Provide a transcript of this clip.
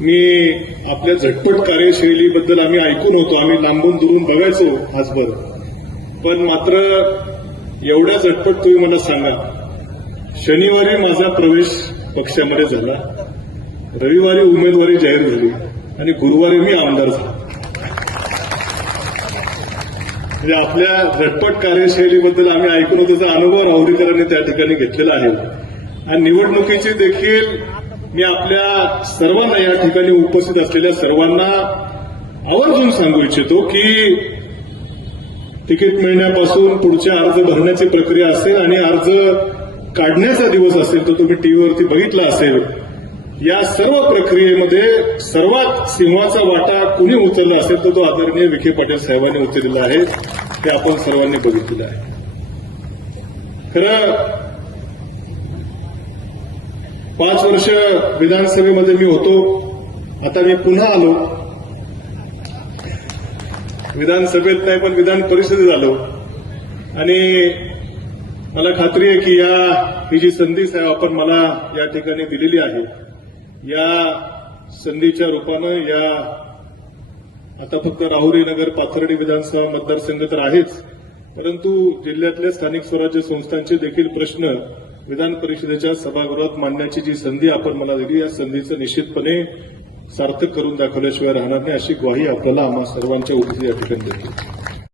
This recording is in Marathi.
मी आपल्या झटपट कार्यशैलीबद्दल आम्ही ऐकून होतो, आम्ही लांबून दुरून बघायचो आजभर, पण मात्र एवढ्या झटपट तुम्ही मला सांगा, शनिवारी माझा प्रवेश पक्षामध्ये झाला, रविवारी उमेदवारी जाहीर झाली आणि गुरुवारी मी आमदार झालो. म्हणजे आपल्या झटपट कार्यशैलीबद्दल आम्ही ऐकून त्याचा अनुभव राहुरीकरांनी त्या ठिकाणी घेतलेला आहे. आणि निवडणुकीची देखील मी आपल्या सर्वांना, या ठिकाणी उपस्थित असलेल्या सर्वांना आवर्जून सांगू इच्छितो की तिकीट मिळण्यापासून पुढच्या अर्ज भरण्याची प्रक्रिया असेल आणि अर्ज काढण्याचा दिवस असेल तो तुम्ही टीव्हीवरती बघितला असेल. या सर्व प्रक्रियेमध्ये सर्वात सिंहाचा वाटा कुणी उचलला असेल तर तो आदरणीय विखे पाटील साहेबांनी उचललेला आहे, ते आपण सर्वांनी बघितलेलं आहे. खरं 5 वर्ष विधानसभेमध्ये मी होतो, आता मी पुन्हा आलो, विधानसभेत नाही पण विधान परिषदेत आलो आणि मला खात्री आहे की ही जी संधी साहेब आपण मला या ठिकाणी दिलेली आहे, या संधीच्या रूपानं या आता फक्त राहुरी नगर पाथर्डी विधानसभा मतदारसंघ तर आहेच, परंतु जिल्ह्यातल्या स्थानिक स्वराज्य संस्थांचे देखील प्रश्न विधान परिषदेच्या सभागृहात मांडण्याची जी संधी आपण मला दिली, या संधीचं निश्चितपणे सार्थक करून दाखवल्याशिवाय राहणार नाही, अशी ग्वाही आपल्याला आम्हा सर्वांच्या उपस्थितीत या ठिकाणी देतो.